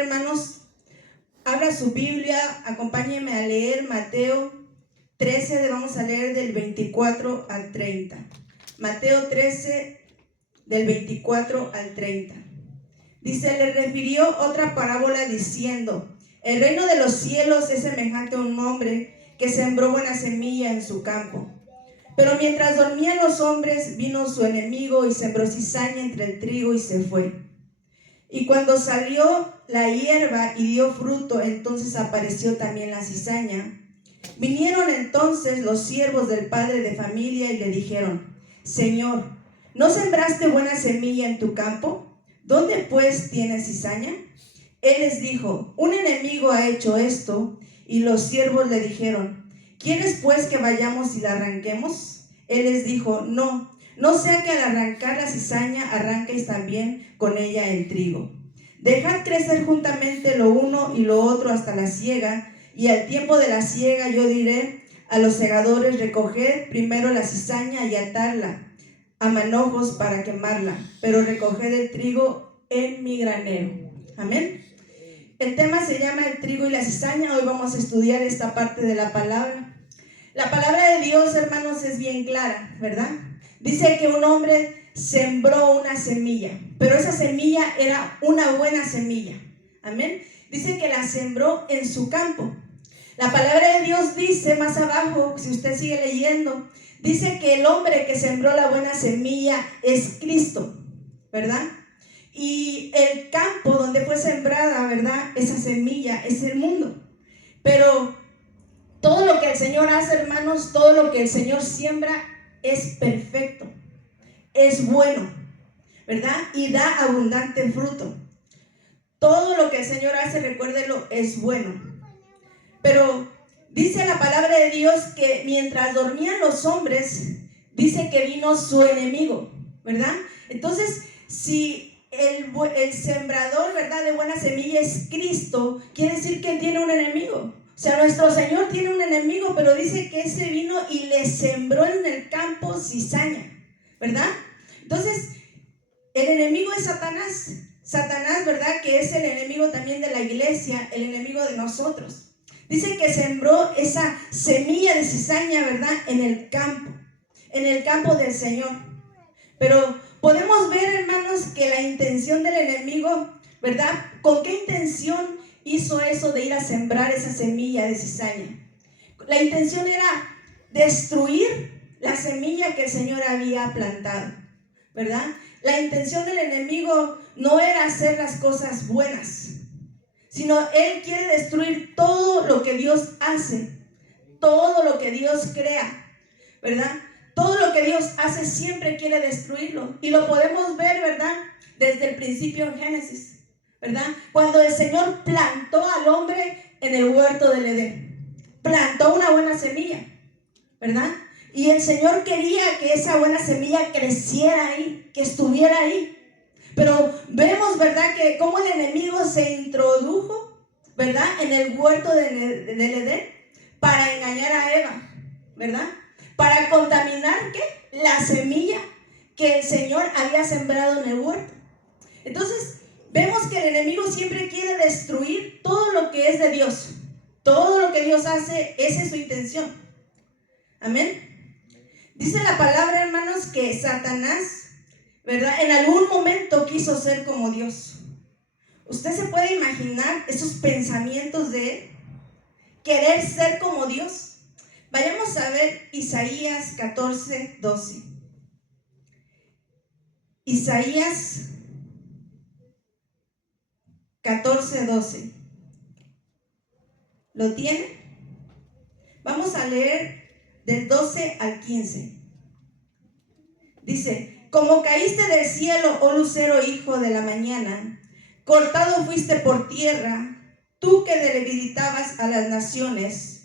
hermanos, abra su Biblia, acompáñenme a leer Mateo 13, vamos a leer del 24 al 30. Mateo 13, del 24 al 30. Dice, le refirió otra parábola diciendo, el reino de los cielos es semejante a un hombre que sembró buena semilla en su campo. Pero mientras dormían los hombres, vino su enemigo y sembró cizaña entre el trigo y se fue. Y cuando salió la hierba y dio fruto, entonces apareció también la cizaña. Vinieron entonces los siervos del padre de familia y le dijeron, Señor, ¿no sembraste buena semilla en tu campo? ¿Dónde pues tienes cizaña? Él les dijo, un enemigo ha hecho esto. Y los siervos le dijeron, ¿quieres pues que vayamos y la arranquemos? Él les dijo, no sea que al arrancar la cizaña arranquéis también con ella el trigo. Dejad crecer juntamente lo uno y lo otro hasta la siega, y al tiempo de la siega yo diré a los segadores, recoged primero la cizaña y atadla a manojos para quemarla, pero recoged el trigo en mi granero. Amén. El tema se llama el trigo y la cizaña. Hoy vamos a estudiar esta parte de la palabra. La palabra de Dios, hermanos, es bien clara, ¿verdad? Dice que un hombre sembró una semilla, pero esa semilla era una buena semilla. Amén. Dice que la sembró en su campo. La palabra de Dios dice más abajo, si usted sigue leyendo, dice que el hombre que sembró la buena semilla es Cristo, ¿verdad? Y el campo donde fue sembrada, ¿verdad? Esa semilla es el mundo. Pero todo lo que el Señor hace, hermanos, todo lo que el Señor siembra es perfecto, es bueno, ¿verdad? Y da abundante fruto. Todo lo que el Señor hace, recuérdelo, es bueno. Pero dice la palabra de Dios que mientras dormían los hombres, dice que vino su enemigo, ¿verdad? Entonces, si el sembrador, ¿verdad?, de buena semilla es Cristo, quiere decir que él tiene un enemigo. O sea, nuestro Señor tiene un enemigo, pero dice que ese vino y le sembró en el campo cizaña, ¿verdad? Entonces, el enemigo es Satanás. Satanás, ¿verdad?, que es el enemigo también de la iglesia, el enemigo de nosotros. Dice que sembró esa semilla de cizaña, ¿verdad?, en el campo del Señor. Pero podemos ver, hermanos, que la intención del enemigo, ¿verdad?, ¿con qué intención hizo eso de ir a sembrar esa semilla de cizaña? La intención era destruir la semilla que el Señor había plantado, ¿verdad? La intención del enemigo no era hacer las cosas buenas, sino él quiere destruir todo lo que Dios hace, todo lo que Dios crea, ¿verdad? Todo lo que Dios hace siempre quiere destruirlo. Y lo podemos ver, ¿verdad?, desde el principio en Génesis, ¿verdad? Cuando el Señor plantó al hombre en el huerto del Edén, plantó una buena semilla, ¿verdad? Y el Señor quería que esa buena semilla creciera ahí, que estuviera ahí. Pero vemos, ¿verdad?, que cómo el enemigo se introdujo, ¿verdad?, en el huerto del Edén para engañar a Eva, ¿verdad? Para contaminar, ¿qué?, la semilla que el Señor había sembrado en el huerto. Entonces, vemos que el enemigo siempre quiere destruir todo lo que es de Dios. Todo lo que Dios hace, esa es su intención. Amén. Dice la palabra, hermanos, que Satanás, ¿verdad?, en algún momento quiso ser como Dios. ¿Usted se puede imaginar esos pensamientos de él? Querer ser como Dios. Vayamos a ver Isaías 14, 12. Isaías 14, 12. ¿Lo tiene? Vamos a leer del 12 al 15. Dice, como caíste del cielo, oh lucero hijo de la mañana, cortado fuiste por tierra, tú que debilitabas a las naciones.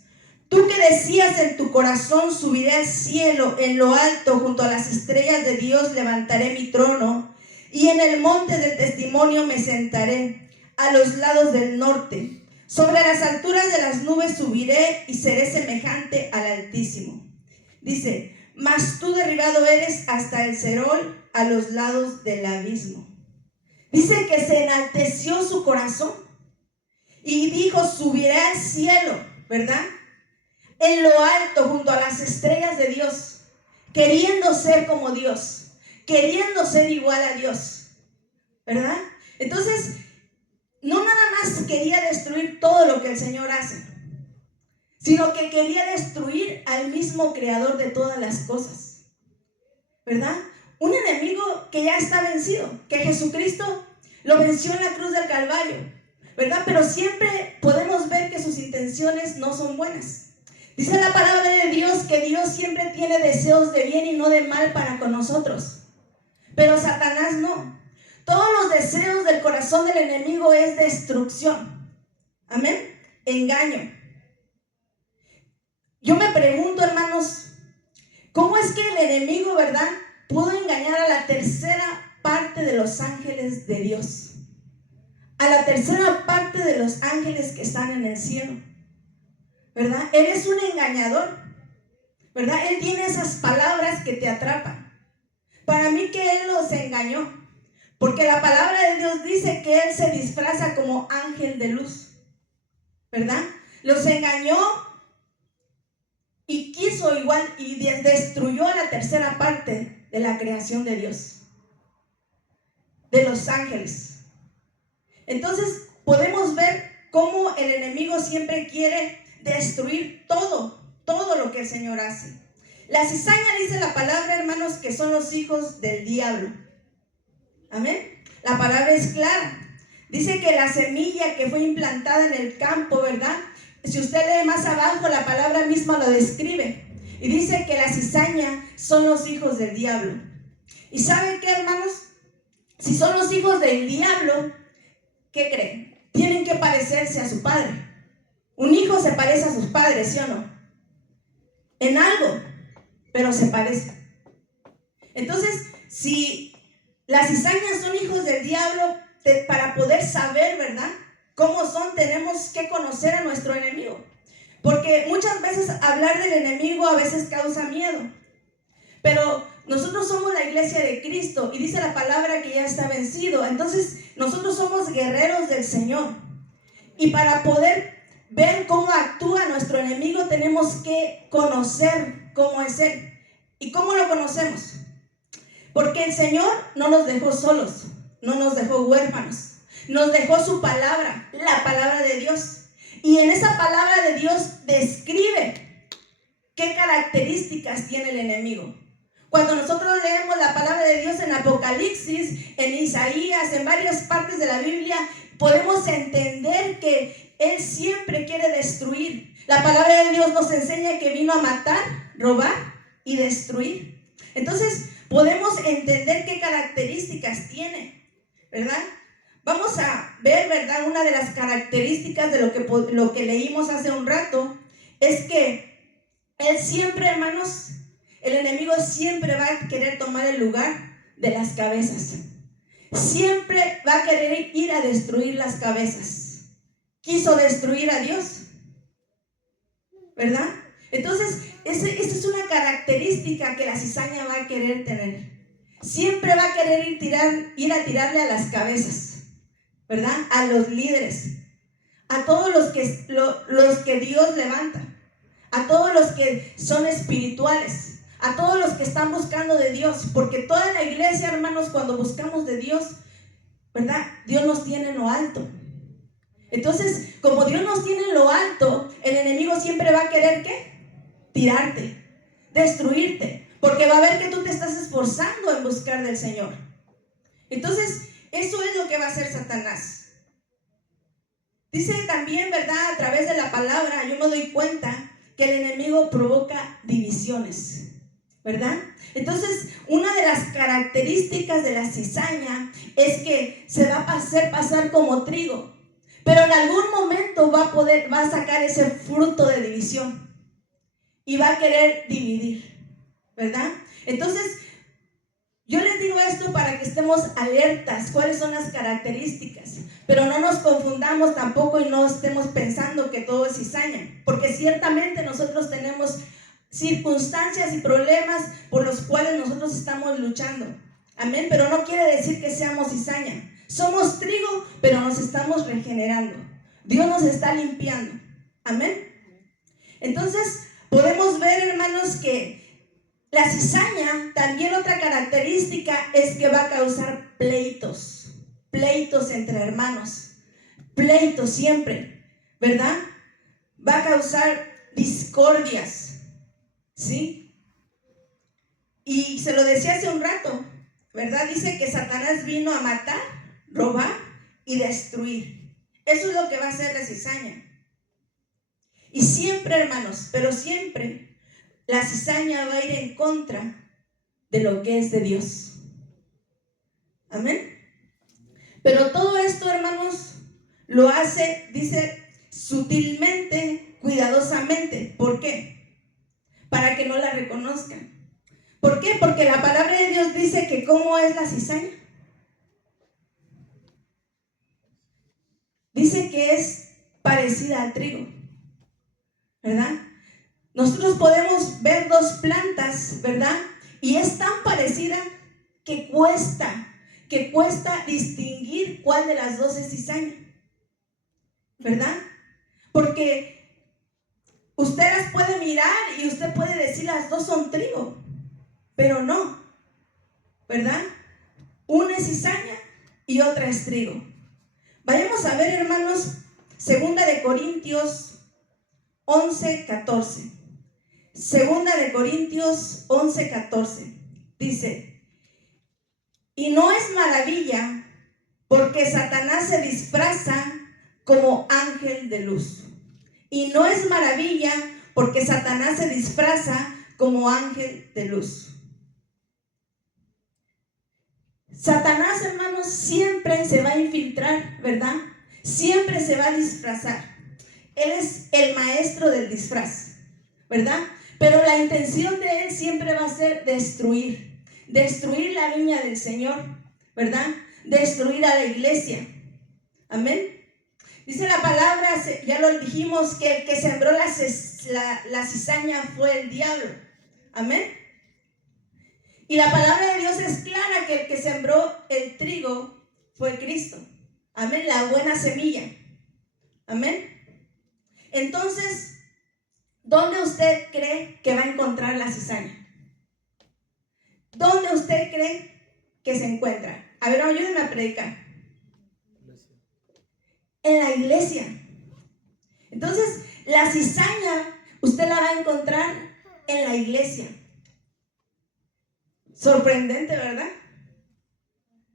Tú que decías en tu corazón, subiré al cielo, en lo alto, junto a las estrellas de Dios, levantaré mi trono, y en el monte del testimonio me sentaré, a los lados del norte. Sobre las alturas de las nubes subiré y seré semejante al Altísimo. Dice, mas tú derribado eres hasta el Seol, a los lados del abismo. Dice que se enalteció su corazón. Y dijo, subiré al cielo, ¿verdad? En lo alto, junto a las estrellas de Dios, queriendo ser como Dios, queriendo ser igual a Dios, ¿verdad? Entonces, no nada más quería destruir todo lo que el Señor hace, sino que quería destruir al mismo creador de todas las cosas, ¿verdad? Un enemigo que ya está vencido, que Jesucristo lo venció en la cruz del Calvario, ¿verdad? Pero siempre podemos ver que sus intenciones no son buenas. Dice la palabra de Dios que Dios siempre tiene deseos de bien y no de mal para con nosotros, pero Satanás no. Todos los deseos del corazón del enemigo es destrucción, amén, engaño. Yo me pregunto, hermanos, ¿cómo es que el enemigo, verdad, pudo engañar a la tercera parte de los ángeles de Dios? A la tercera parte de los ángeles que están en el cielo, ¿verdad? Él es un engañador, ¿verdad? Él tiene esas palabras que te atrapan. Para mí que él los engañó, porque la palabra de Dios dice que él se disfraza como ángel de luz, ¿verdad? Los engañó y quiso igual y destruyó la tercera parte de la creación de Dios, de los ángeles. Entonces podemos ver cómo el enemigo siempre quiere destruir todo lo que el Señor hace. La cizaña, dice la palabra, hermanos, que son los hijos del diablo. Amén. La palabra es clara. Dice que la semilla que fue implantada en el campo, ¿verdad? Si usted lee más abajo, la palabra misma lo describe. Y dice que la cizaña son los hijos del diablo. ¿Y saben qué, hermanos? Si son los hijos del diablo, ¿qué creen? Tienen que parecerse a su padre. Un hijo se parece a sus padres, ¿sí o no? En algo, pero se parece. Entonces, si las cizañas son hijos del diablo, para poder saber, ¿verdad?, cómo son, tenemos que conocer a nuestro enemigo. Porque muchas veces hablar del enemigo a veces causa miedo. Pero nosotros somos la iglesia de Cristo y dice la palabra que ya está vencido. Entonces, nosotros somos guerreros del Señor. Y para poder ver cómo actúa nuestro enemigo, tenemos que conocer cómo es Él. ¿Y cómo lo conocemos? Porque el Señor no nos dejó solos, no nos dejó huérfanos, nos dejó su palabra, la palabra de Dios. Y en esa palabra de Dios describe qué características tiene el enemigo. Cuando nosotros leemos la palabra de Dios en Apocalipsis, en Isaías, en varias partes de la Biblia, podemos entender que Él siempre quiere destruir. La palabra de Dios nos enseña que vino a matar, robar y destruir. Entonces, podemos entender qué características tiene, ¿verdad? Vamos a ver, ¿verdad? Una de las características de lo que leímos hace un rato es que Él siempre, hermanos, el enemigo siempre va a querer tomar el lugar de las cabezas. Siempre va a querer ir a destruir las cabezas. Quiso destruir a Dios, ¿verdad? Entonces, esa es una característica que la cizaña va a querer tener. Siempre va a querer ir a tirarle a las cabezas, ¿verdad? A los líderes, a todos los que Dios levanta, a todos los que son espirituales, a todos los que están buscando de Dios, porque toda la iglesia, hermanos, cuando buscamos de Dios, ¿verdad? Dios nos tiene en lo alto. Entonces, como Dios nos tiene en lo alto, el enemigo siempre va a querer, ¿qué? Tirarte, destruirte, porque va a ver que tú te estás esforzando en buscar del Señor. Entonces, eso es lo que va a hacer Satanás. Dice también, ¿verdad? A través de la palabra, yo me doy cuenta que el enemigo provoca divisiones, ¿verdad? Entonces, una de las características de la cizaña es que se va a hacer pasar como trigo, pero en algún momento va a sacar ese fruto de división y va a querer dividir, ¿verdad? Entonces, yo les digo esto para que estemos alertas, cuáles son las características, pero no nos confundamos tampoco y no estemos pensando que todo es cizaña, porque ciertamente nosotros tenemos circunstancias y problemas por los cuales nosotros estamos luchando, amén, pero no quiere decir que seamos cizaña. Somos trigo, pero nos estamos regenerando, Dios nos está limpiando. Amén. Entonces, podemos ver, hermanos, que la cizaña, también otra característica es que va a causar pleitos. Pleitos entre hermanos. Pleitos siempre, ¿verdad? Va a causar discordias, ¿sí? Y se lo decía hace un rato, ¿verdad? Dice que Satanás vino a matar, robar y destruir. Eso es lo que va a hacer la cizaña. Y siempre, hermanos, pero siempre, la cizaña va a ir en contra de lo que es de Dios. Amén. Pero todo esto, hermanos, lo hace, dice, sutilmente, cuidadosamente. ¿Por qué? Para que no la reconozcan. ¿Por qué? Porque la palabra de Dios dice que ¿cómo es la cizaña? Dice que es parecida al trigo, ¿verdad? Nosotros podemos ver dos plantas, ¿verdad? Y es tan parecida que cuesta distinguir cuál de las dos es cizaña, ¿verdad? Porque usted las puede mirar y usted puede decir las dos son trigo, pero no, ¿verdad? Una es cizaña y otra es trigo. Vayamos a ver, hermanos, 2 de Corintios 11:14. 2 de Corintios 11:14 dice: y no es maravilla, porque Satanás se disfraza como ángel de luz. Y no es maravilla, porque Satanás se disfraza como ángel de luz. Satanás, hermanos, siempre se va a infiltrar, ¿verdad? Siempre se va a disfrazar. Él es el maestro del disfraz, ¿verdad? Pero la intención de él siempre va a ser destruir la viña del Señor, ¿verdad? Destruir a la iglesia. Amén. Dice la palabra, ya lo dijimos, que el que sembró la cizaña fue el diablo. Amén. Y la palabra de Dios es clara que el que sembró el trigo fue Cristo. Amén, la buena semilla. Amén. Entonces, ¿dónde usted cree que va a encontrar la cizaña? ¿Dónde usted cree que se encuentra? A ver, ayúdenme a predicar. En la iglesia. Entonces, la cizaña usted la va a encontrar en la iglesia. Sorprendente, ¿verdad?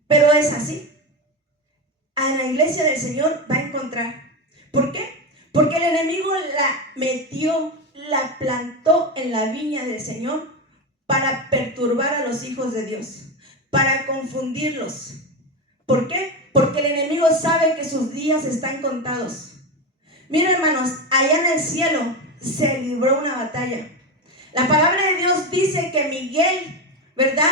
Pero es así. En la iglesia del Señor va a encontrar. ¿Por qué? Porque el enemigo la plantó en la viña del Señor para perturbar a los hijos de Dios, para confundirlos. ¿Por qué? Porque el enemigo sabe que sus días están contados. Miren, hermanos, allá en el cielo se libró una batalla. La palabra de Dios dice que Miguel, ¿verdad?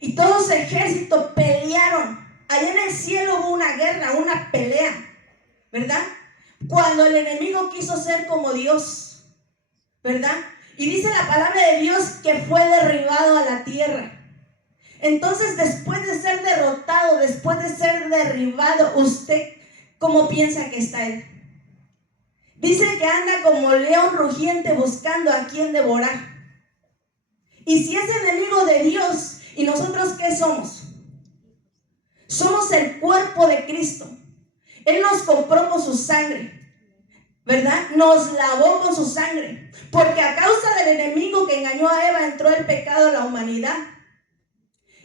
Y todo su ejército pelearon. Allá en el cielo hubo una guerra, una pelea, ¿verdad? Cuando el enemigo quiso ser como Dios, ¿verdad? Y dice la palabra de Dios que fue derribado a la tierra. Entonces, después de ser derrotado, después de ser derribado, ¿usted cómo piensa que está él? Dice que anda como león rugiente buscando a quien devorar. Y si es enemigo de Dios, ¿y nosotros qué somos? Somos el cuerpo de Cristo. Él nos compró con su sangre, ¿verdad? Nos lavó con su sangre. Porque a causa del enemigo que engañó a Eva entró el pecado a la humanidad.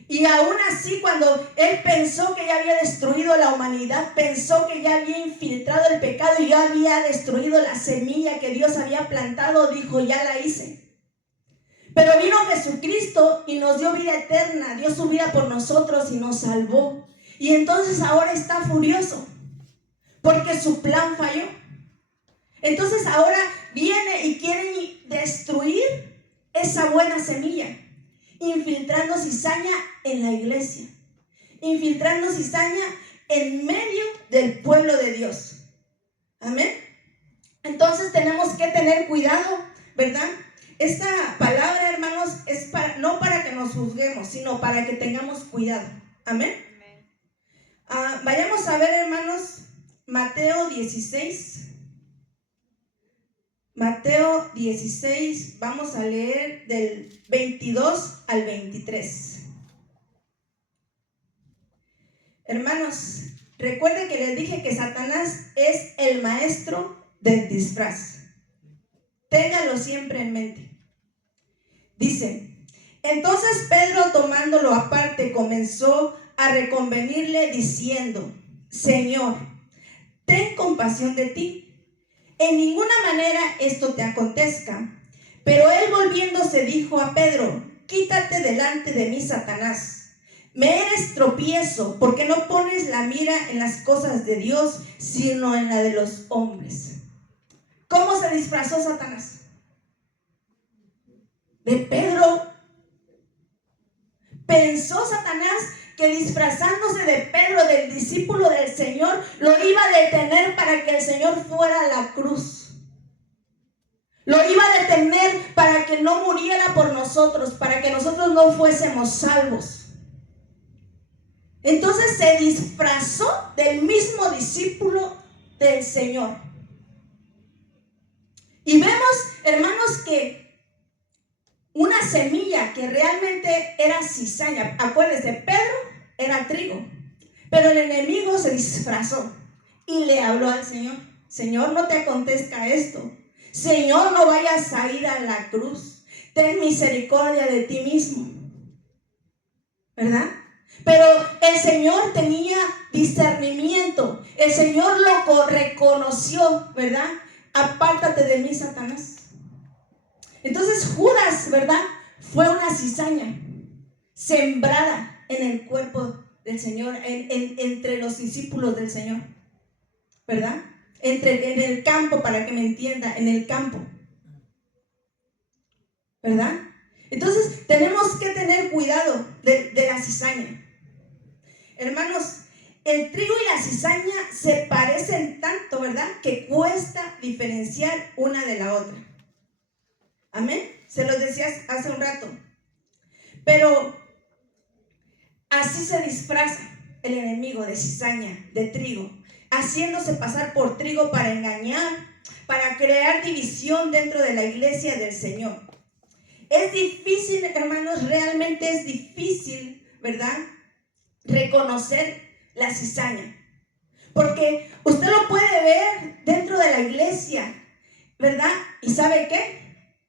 Y aún así, cuando él pensó que ya había destruido la humanidad, pensó que ya había infiltrado el pecado y ya había destruido la semilla que Dios había plantado, dijo: ya la hice. Pero vino Jesucristo y nos dio vida eterna, dio su vida por nosotros y nos salvó. Y entonces ahora está furioso porque su plan falló. Entonces ahora viene y quiere destruir esa buena semilla, infiltrando cizaña en la iglesia, infiltrando cizaña en medio del pueblo de Dios. Amén. Entonces tenemos que tener cuidado, ¿verdad? Esta palabra, hermanos, es no para que nos juzguemos, sino para que tengamos cuidado. Amén. Vayamos a ver, hermanos, Mateo 16. Mateo 16, vamos a leer del 22 al 23. Hermanos, recuerden que les dije que Satanás es el maestro del disfraz. Téngalo siempre en mente. Dice: entonces Pedro, tomándolo aparte, comenzó a reconvenirle diciendo: Señor, ten compasión de ti. En ninguna manera esto te acontezca. Pero él, volviéndose, dijo a Pedro: quítate delante de mí, Satanás. Me eres tropiezo, porque no pones la mira en las cosas de Dios, sino en la de los hombres. ¿Cómo se disfrazó Satanás? De Pedro. Pensó Satanás que disfrazándose de Pedro, del discípulo del Señor, lo iba a detener para que el Señor fuera a la cruz. Lo iba a detener para que no muriera por nosotros, para que nosotros no fuésemos salvos. Entonces se disfrazó del mismo discípulo del Señor. Y vemos, hermanos, que una semilla que realmente era cizaña. Acuérdense, Pedro era trigo, pero el enemigo se disfrazó y le habló al Señor: Señor, no te acontezca esto. Señor, no vayas a ir a la cruz. Ten misericordia de ti mismo. ¿Verdad? Pero el Señor tenía discernimiento. El Señor lo reconoció, ¿verdad? Apártate de mí, Satanás. Entonces Judas, ¿verdad?, fue una cizaña sembrada en el cuerpo del Señor, entre los discípulos del Señor, ¿verdad? En el campo, para que me entienda, en el campo, ¿verdad? Entonces tenemos que tener cuidado de la cizaña. Hermanos, el trigo y la cizaña se parecen tanto, ¿verdad?, que cuesta diferenciar una de la otra. Amén. Se los decía hace un rato. Pero así se disfraza el enemigo de cizaña, de trigo, haciéndose pasar por trigo para engañar, para crear división dentro de la iglesia del Señor. Es difícil, hermanos, realmente es difícil, ¿verdad?, reconocer la cizaña. Porque usted lo puede ver dentro de la iglesia, ¿verdad? ¿Y sabe qué?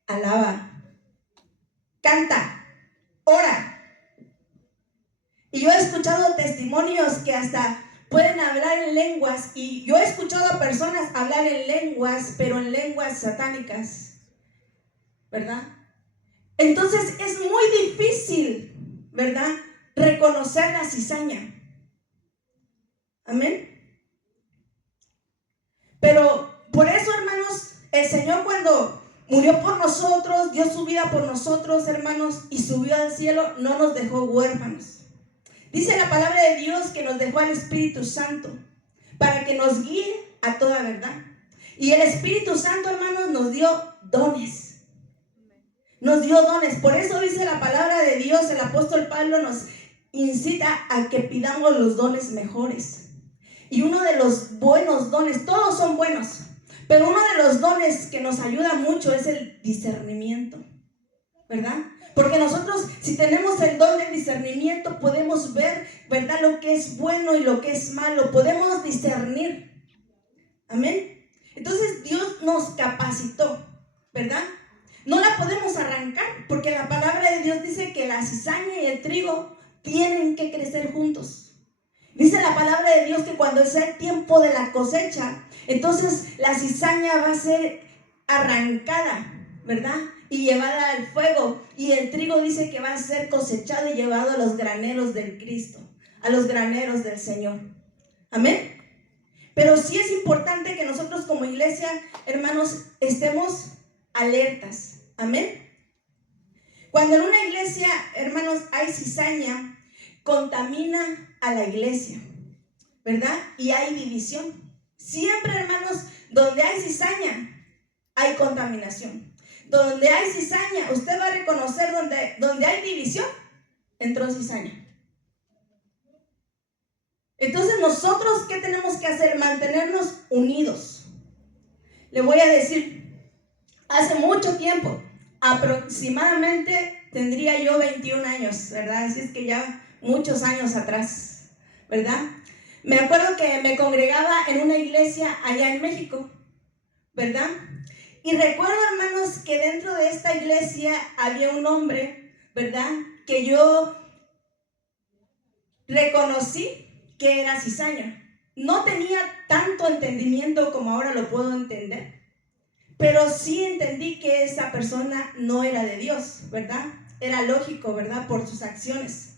Alaba, canta, ora. Y yo he escuchado testimonios que hasta pueden hablar en lenguas. Y yo he escuchado a personas hablar en lenguas, pero en lenguas satánicas, ¿verdad? Entonces es muy difícil, ¿verdad?, reconocer la cizaña. Amén. Pero por eso, hermanos, el Señor, cuando murió por nosotros, dio su vida por nosotros, hermanos, y subió al cielo, no nos dejó huérfanos. Dice la palabra de Dios que nos dejó al Espíritu Santo para que nos guíe a toda verdad. Y el Espíritu Santo, hermanos, nos dio dones. Nos dio dones. Por eso dice la palabra de Dios, el apóstol Pablo nos incita a que pidamos los dones mejores. Y uno de los buenos dones, todos son buenos, pero uno de los dones que nos ayuda mucho es el discernimiento, ¿verdad? Porque nosotros, si tenemos el don del discernimiento, podemos ver, ¿verdad?, lo que es bueno y lo que es malo. Podemos discernir. Amén. Entonces Dios nos capacitó, ¿verdad? No la podemos arrancar, porque la palabra de Dios dice que la cizaña y el trigo tienen que crecer juntos. Dice la palabra de Dios que cuando sea el tiempo de la cosecha, entonces la cizaña va a ser arrancada, ¿verdad?, y llevada al fuego. Y el trigo dice que va a ser cosechado y llevado a los graneros del Cristo, a los graneros del Señor. Amén. Pero sí es importante que nosotros como iglesia, hermanos, estemos alertas. Amén. Cuando en una iglesia, hermanos, hay cizaña, contamina a la iglesia, ¿verdad? Y hay división. Siempre, hermanos, donde hay cizaña, hay contaminación. Donde hay cizaña, usted va a reconocer donde hay división, entró cizaña. Entonces nosotros, ¿qué tenemos que hacer? Mantenernos unidos. Le voy a decir, hace mucho tiempo, aproximadamente tendría yo 21 años, ¿verdad? Así es que ya muchos años atrás, ¿verdad? Me acuerdo que me congregaba en una iglesia allá en México, ¿verdad? Y recuerdo, hermanos, que dentro de esta iglesia había un hombre, ¿verdad? Que yo reconocí que era cizaña. No tenía tanto entendimiento como ahora lo puedo entender, pero sí entendí que esa persona no era de Dios, ¿verdad? Era lógico, ¿verdad? Por sus acciones,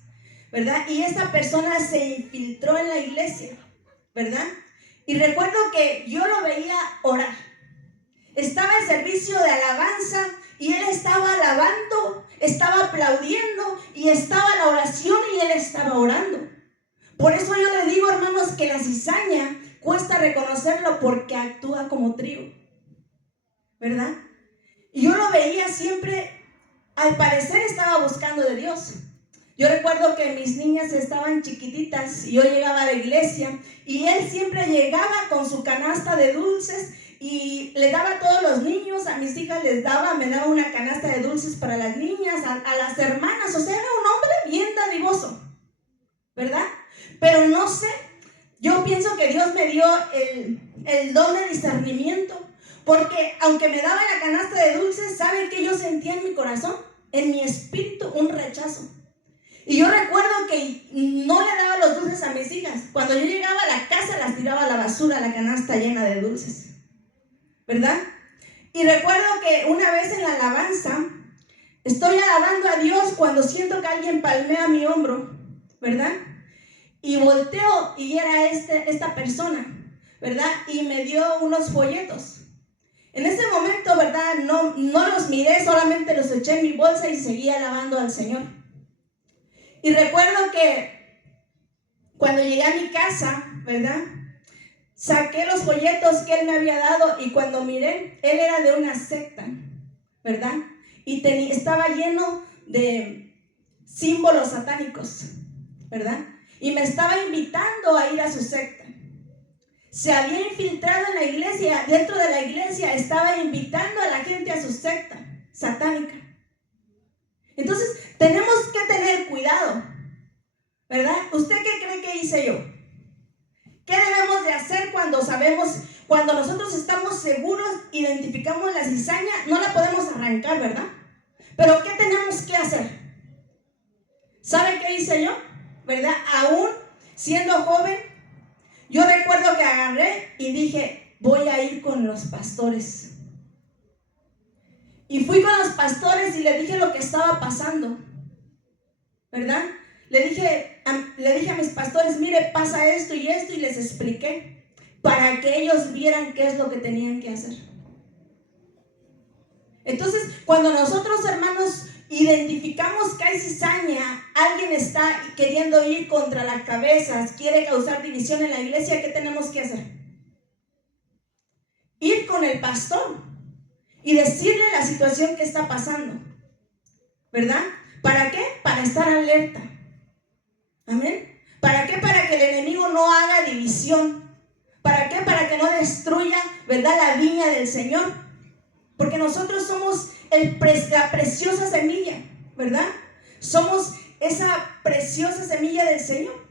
¿verdad? Y esa persona se infiltró en la iglesia, ¿verdad? Y recuerdo que yo lo veía orar. Estaba en servicio de alabanza y él estaba alabando, estaba aplaudiendo y estaba la oración y él estaba orando. Por eso yo le digo, hermanos, que la cizaña cuesta reconocerlo porque actúa como trigo, ¿verdad? Y yo lo veía siempre, al parecer estaba buscando de Dios. Yo recuerdo que mis niñas estaban chiquititas y yo llegaba a la iglesia y él siempre llegaba con su canasta de dulces y le daba a todos los niños, a mis hijas me daba una canasta de dulces para las niñas, a las hermanas. O sea, era un hombre bien dadivoso, ¿verdad? Pero no sé, yo pienso que Dios me dio el don de discernimiento, porque aunque me daba la canasta de dulces, ¿sabe qué yo sentía en mi corazón? En mi espíritu un rechazo. Y yo recuerdo que no le daba los dulces a mis hijas. Cuando yo llegaba a la casa, las tiraba a la basura, la canasta llena de dulces, ¿verdad? Y recuerdo que una vez en la alabanza, estoy alabando a Dios cuando siento que alguien palmea mi hombro, ¿verdad? Y volteo y era esta persona, ¿verdad? Y me dio unos folletos. En ese momento, ¿verdad? No los miré, solamente los eché en mi bolsa y seguí alabando al Señor. Y recuerdo que cuando llegué a mi casa, ¿verdad? Saqué los folletos que él me había dado y cuando miré, él era de una secta, ¿verdad? Y estaba lleno de símbolos satánicos, ¿verdad? Y me estaba invitando a ir a su secta. Se había infiltrado en la iglesia, dentro de la iglesia estaba invitando a la gente a su secta satánica. Entonces, tenemos que tener cuidado, ¿verdad? ¿Usted qué cree que hice yo? ¿Qué debemos de hacer cuando nosotros estamos seguros, identificamos la cizaña? No la podemos arrancar, ¿verdad? Pero ¿qué tenemos que hacer? ¿Sabe qué hice yo? ¿Verdad? Aún siendo joven, yo recuerdo que agarré y dije, voy a ir con los pastores. Y fui con los pastores y le dije lo que estaba pasando, ¿verdad? Le dije a mis pastores, mire, pasa esto y les expliqué para que ellos vieran qué es lo que tenían que hacer. Entonces, cuando nosotros, hermanos, identificamos que hay cizaña, alguien está queriendo ir contra las cabezas, quiere causar división en la iglesia, ¿qué tenemos que hacer? Ir con el pastor y decirle la situación que está pasando, ¿verdad? ¿Para qué? Para estar alerta. Amén. ¿Para qué? Para que el enemigo no haga división. ¿Para qué? Para que no destruya, ¿verdad?, la viña del Señor. Porque nosotros somos la preciosa semilla, ¿verdad? Somos esa preciosa semilla del Señor.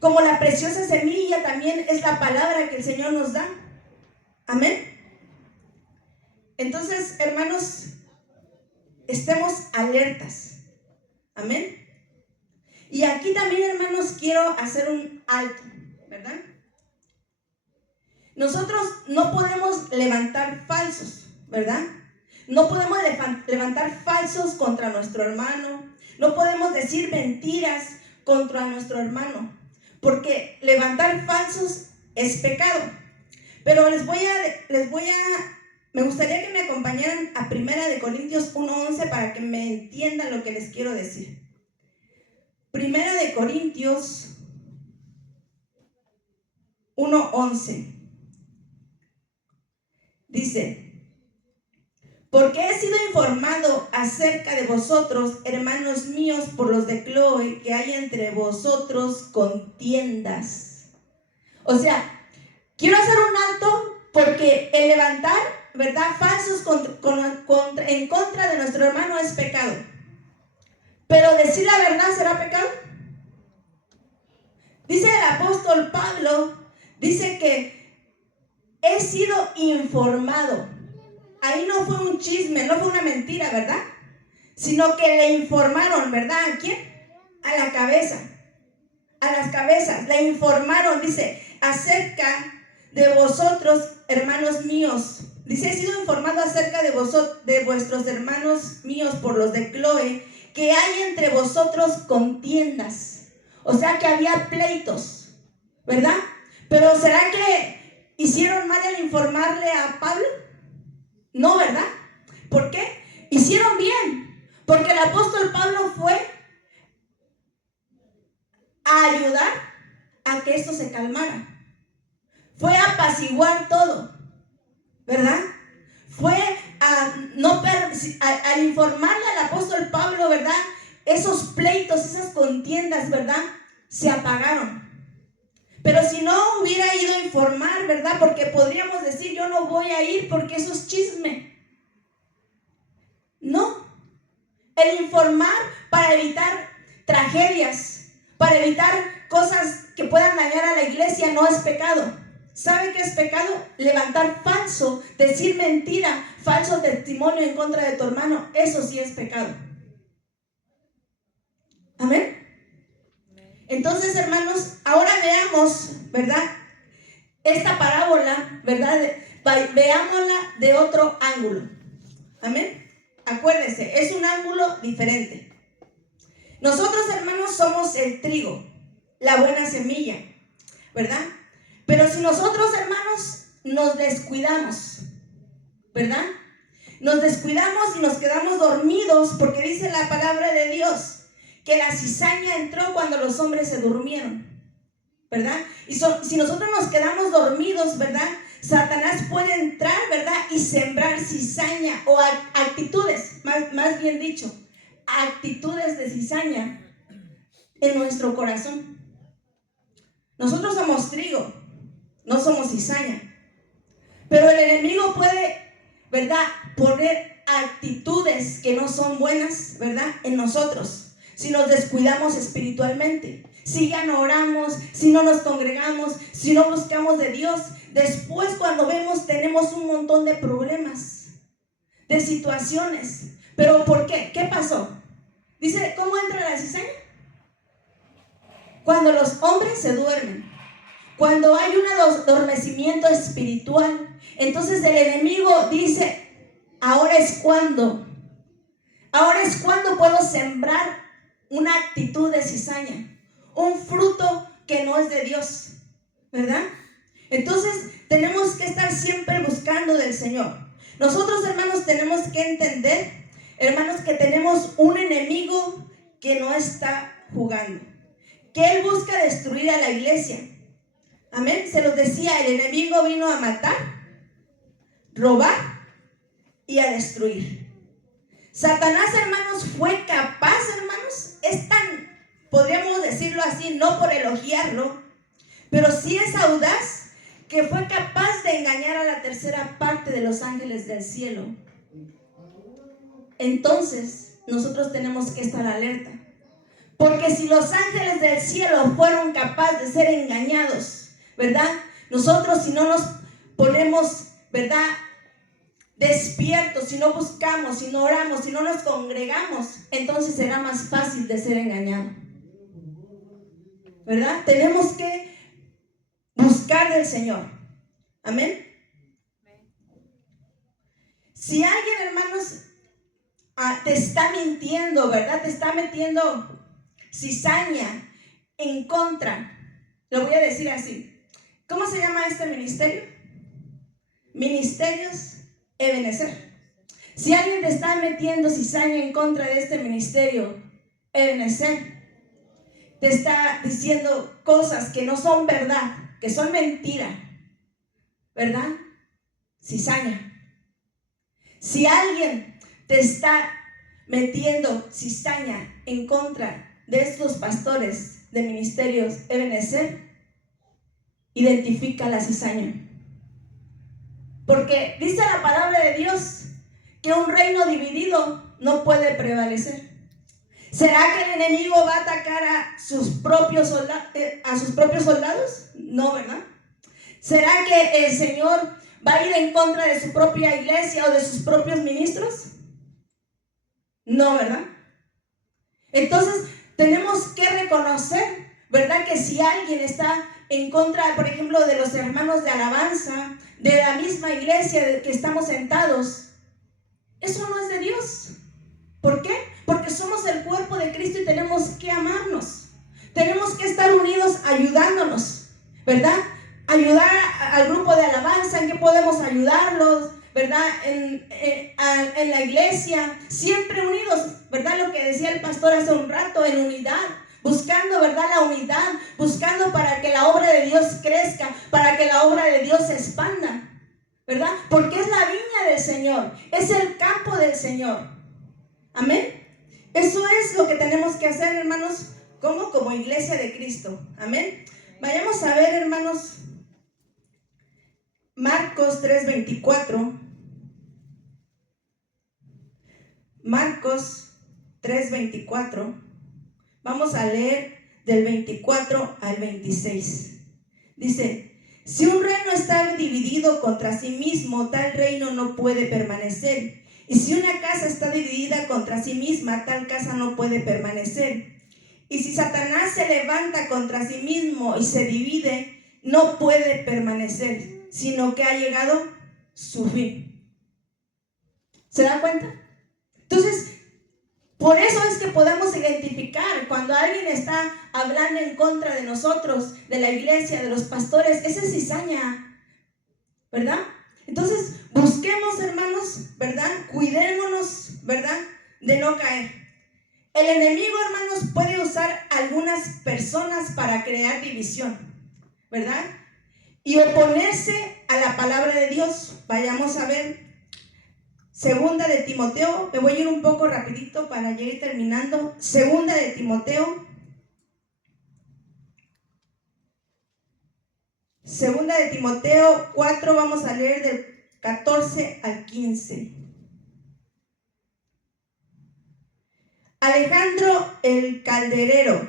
Como la preciosa semilla también es la palabra que el Señor nos da. Amén. Entonces, hermanos, estemos alertas. Amén. Y aquí también, hermanos, quiero hacer un alto, ¿verdad? Nosotros no podemos levantar falsos, ¿verdad? No podemos levantar falsos contra nuestro hermano. No podemos decir mentiras contra nuestro hermano, porque levantar falsos es pecado. Pero me gustaría que me acompañaran a 1 Corintios 1:11 para que me entiendan lo que les quiero decir. 1 Corintios 1:11 dice: porque he sido informado acerca de vosotros, hermanos míos, por los de Cloe, que hay entre vosotros contiendas. O sea, quiero hacer un alto porque el levantar, ¿verdad?, falsos en contra de nuestro hermano es pecado. Pero decir la verdad será pecado. Dice el apóstol Pablo, dice que he sido informado. Ahí no fue un chisme, no fue una mentira, ¿verdad? Sino que le informaron, ¿verdad? ¿A quién? A la cabeza. A las cabezas. Le informaron, dice, acerca de vosotros, hermanos míos. Dice, he sido informado acerca de vuestros hermanos míos por los de Cloé, que hay entre vosotros contiendas. O sea que había pleitos, ¿verdad? Pero ¿será que hicieron mal al informarle a Pablo? No, ¿verdad? ¿Por qué? Hicieron bien, porque el apóstol Pablo fue a ayudar a que esto se calmara. Fue a apaciguar todo, ¿verdad? Fue al informarle al apóstol Pablo, ¿verdad? Esos pleitos, esas contiendas, ¿verdad?, se apagaron. Pero si no hubiera ido a informar, ¿verdad?, porque podríamos decir, yo no voy a ir porque eso es chisme. No. El informar para evitar tragedias, para evitar cosas que puedan dañar a la iglesia, no es pecado. ¿Sabe qué es pecado? Levantar falso, decir mentira, falso testimonio en contra de tu hermano. Eso sí es pecado. Amén. Entonces, hermanos, ahora veamos, ¿verdad?, esta parábola, ¿verdad? Veámosla de otro ángulo. Amén. Acuérdense, es un ángulo diferente. Nosotros, hermanos, somos el trigo, la buena semilla, ¿verdad? Pero si nosotros, hermanos, nos descuidamos, ¿verdad? Nos descuidamos y nos quedamos dormidos, porque dice la palabra de Dios que la cizaña entró cuando los hombres se durmieron, ¿verdad? Y si nosotros nos quedamos dormidos, ¿verdad?, Satanás puede entrar, ¿verdad?, y sembrar cizaña o actitudes, más bien dicho, actitudes de cizaña en nuestro corazón. Nosotros somos trigo, no somos cizaña. Pero el enemigo puede, ¿verdad?, poner actitudes que no son buenas, ¿verdad?, en nosotros, si nos descuidamos espiritualmente. Si ya no oramos, si no nos congregamos, si no buscamos de Dios, después cuando vemos tenemos un montón de problemas, de situaciones. ¿Pero por qué? ¿Qué pasó? Dice, ¿cómo entra la cizaña? Cuando los hombres se duermen, cuando hay un adormecimiento espiritual. Entonces el enemigo dice, ahora es cuando puedo sembrar una actitud de cizaña, un fruto que no es de Dios, ¿verdad? Entonces tenemos que estar siempre buscando del Señor. Nosotros, hermanos, tenemos que entender, hermanos, que tenemos un enemigo que no está jugando, que él busca destruir a la iglesia. Amén. Se los decía, el enemigo vino a matar, robar y a destruir. Satanás, hermanos, fue capaz, hermanos, es tan, podríamos decirlo así, no por elogiarlo, pero sí es audaz, que fue capaz de engañar a la tercera parte de los ángeles del cielo. Entonces, nosotros tenemos que estar alerta, porque si los ángeles del cielo fueron capaces de ser engañados, ¿verdad? Nosotros, si no nos ponemos, ¿verdad?, despiertos, si no buscamos, si no oramos, si no nos congregamos, entonces será más fácil de ser engañado, ¿verdad? Tenemos que buscar del Señor. Amén. Si alguien, hermanos, te está mintiendo, ¿verdad?, te está metiendo cizaña en contra, lo voy a decir así. ¿Cómo se llama este ministerio? Ministerios Ebenezer. Si alguien te está metiendo cizaña en contra de este ministerio Ebenezer, te está diciendo cosas que no son verdad, que son mentira, ¿verdad? Cizaña. Si alguien te está metiendo cizaña en contra de estos pastores de ministerios Ebenezer, identifica la cizaña. Porque dice la palabra de Dios que un reino dividido no puede prevalecer. ¿Será que el enemigo va a atacar a sus propios soldados? No, ¿verdad? ¿Será que el Señor va a ir en contra de su propia iglesia o de sus propios ministros? No, ¿verdad? Entonces tenemos que reconocer, ¿verdad? Que si alguien está en contra, por ejemplo, de los hermanos de alabanza, de la misma iglesia de que estamos sentados, eso no es de Dios. ¿Por qué? Porque somos el cuerpo de Cristo y tenemos que amarnos. Tenemos que estar unidos ayudándonos, ¿verdad? Ayudar al grupo de alabanza, en qué podemos ayudarlos, ¿verdad? En la iglesia, siempre unidos, ¿verdad? Lo que decía el pastor hace un rato, en unidad, buscando, ¿verdad? La unidad, buscando para que la obra de Dios crezca, para que la obra de Dios se expanda, ¿verdad? Porque es la viña del Señor, es el campo del Señor. Amén. Eso es lo que tenemos que hacer, hermanos, como iglesia de Cristo. Amén. Vayamos a ver, hermanos, Marcos 3:24. Marcos 3:24. Vamos a leer del 24 al 26. Dice: si un reino está dividido contra sí mismo, tal reino no puede permanecer. Y si una casa está dividida contra sí misma, tal casa no puede permanecer. Y si Satanás se levanta contra sí mismo y se divide, no puede permanecer, sino que ha llegado su fin. ¿Se dan cuenta? Entonces, por eso es que podemos identificar cuando alguien está hablando en contra de nosotros, de la iglesia, de los pastores, esa es cizaña, ¿verdad? Entonces, busquemos, hermanos, ¿verdad? Cuidémonos, ¿verdad? De no caer. El enemigo, hermanos, puede usar algunas personas para crear división, ¿verdad? Y oponerse a la palabra de Dios. Vayamos a ver Segunda de Timoteo. Me voy a ir un poco rapidito para ya ir terminando. Segunda de Timoteo. Segunda de Timoteo 4, vamos a leer del 14 al 15. Alejandro el calderero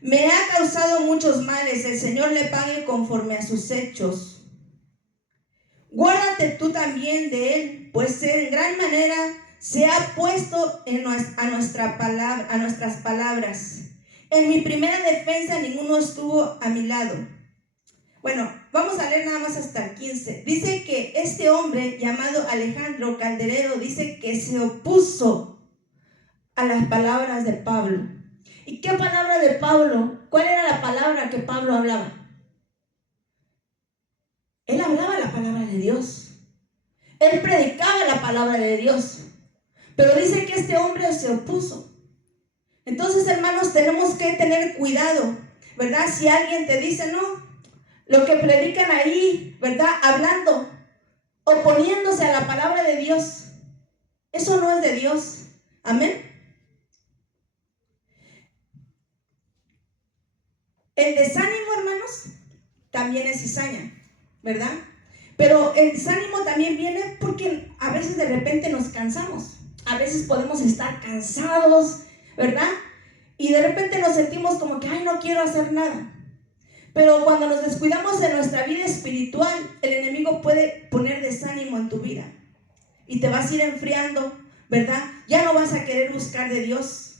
me ha causado muchos males, el Señor le pague conforme a sus hechos. Guárdate tú también de él, pues en gran manera se ha puesto a nuestras palabras. En mi primera defensa ninguno estuvo a mi lado. Bueno, vamos a leer nada más hasta el 15. Dice que este hombre llamado Alejandro Calderero dice que se opuso a las palabras de Pablo. ¿Y qué palabra de Pablo? ¿Cuál era la palabra que Pablo hablaba? Él hablaba la palabra de Dios. Él predicaba la palabra de Dios. Pero dice que este hombre se opuso. Entonces, hermanos, tenemos que tener cuidado, ¿verdad? Si alguien te dice, no, lo que predican ahí, ¿verdad? Hablando, oponiéndose a la palabra de Dios, eso no es de Dios. Amén. El desánimo, hermanos, también es cizaña, ¿verdad? Pero el desánimo también viene porque a veces de repente nos cansamos. A veces podemos estar cansados, ¿verdad? Y de repente nos sentimos como que, ay, no quiero hacer nada. Pero cuando nos descuidamos en nuestra vida espiritual, el enemigo puede poner desánimo en tu vida. Y te vas a ir enfriando, ¿verdad? Ya no vas a querer buscar de Dios,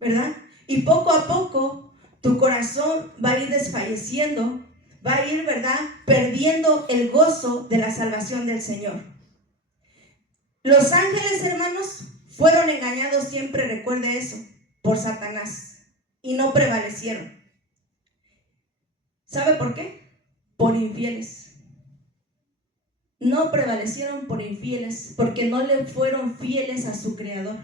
¿verdad? Y poco a poco tu corazón va a ir desfalleciendo, va a ir, ¿verdad?, perdiendo el gozo de la salvación del Señor. Los ángeles, hermanos, fueron engañados siempre, recuerde eso, por Satanás, y no prevalecieron. ¿Sabe por qué? Por infieles. No prevalecieron por infieles, porque no le fueron fieles a su Creador.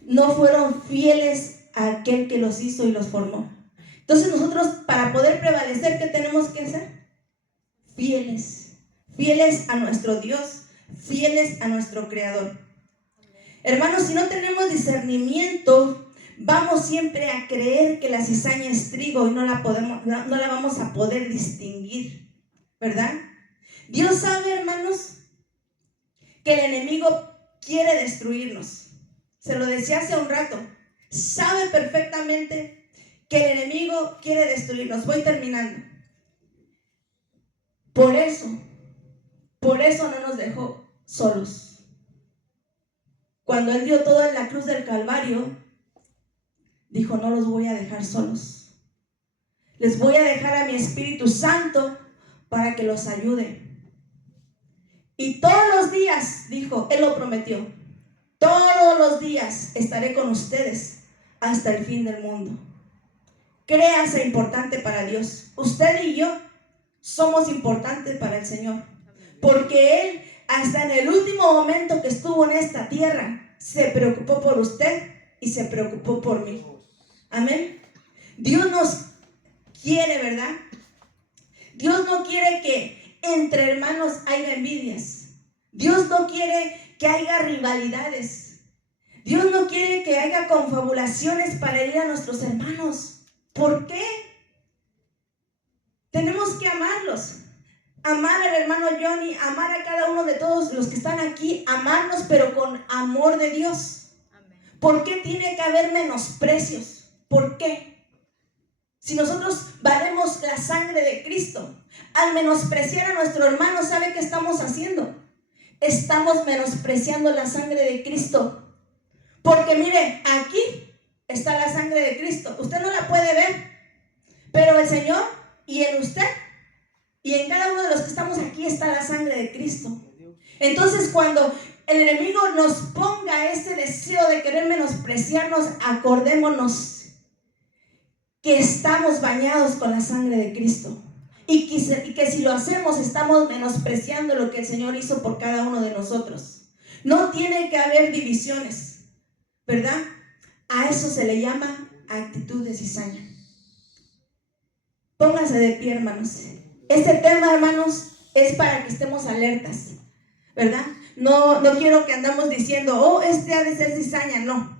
No fueron fieles a aquel que los hizo y los formó. Entonces nosotros, para poder prevalecer, ¿qué tenemos que hacer? Fieles. Fieles a nuestro Dios, fieles a nuestro Creador. Hermanos, si no tenemos discernimiento, vamos siempre a creer que la cizaña es trigo y no la vamos a poder distinguir, ¿verdad? Dios sabe, hermanos, que el enemigo quiere destruirnos. Se lo decía hace un rato. Sabe perfectamente que el enemigo quiere destruirnos. Voy terminando. Por eso no nos dejó solos. Cuando Él dio todo en la cruz del Calvario, dijo: no los voy a dejar solos. Les voy a dejar a mi Espíritu Santo para que los ayude. Y todos los días, dijo, Él lo prometió, todos los días estaré con ustedes hasta el fin del mundo. Créase importante para Dios. Usted y yo somos importantes para el Señor, porque Él, hasta en el último momento que estuvo en esta tierra, se preocupó por usted y se preocupó por mí. Amén. Dios nos quiere, ¿verdad? Dios no quiere que entre hermanos haya envidias. Dios no quiere que haya rivalidades. Dios no quiere que haya confabulaciones para herir a nuestros hermanos. ¿Por qué? Tenemos que amarlos. Amar al hermano Johnny, amar a cada uno de todos los que están aquí, amarnos, pero con amor de Dios. ¿Por qué tiene que haber menosprecios? ¿Por qué? Si nosotros valemos la sangre de Cristo, al menospreciar a nuestro hermano, ¿sabe qué estamos haciendo? Estamos menospreciando la sangre de Cristo. Porque mire, aquí está la sangre de Cristo. Usted no la puede ver, pero el Señor y en usted y en cada uno de los que estamos aquí está la sangre de Cristo. Entonces, cuando el enemigo nos ponga ese deseo de querer menospreciarnos, acordémonos que estamos bañados con la sangre de Cristo y que si lo hacemos estamos menospreciando lo que el Señor hizo por cada uno de nosotros. No tiene que haber divisiones, ¿verdad? A eso se le llama actitud de cizaña. Pónganse de pie, hermanos. Este tema, hermanos, es para que estemos alertas, ¿verdad? No quiero que andamos diciendo, oh, este ha de ser cizaña. No.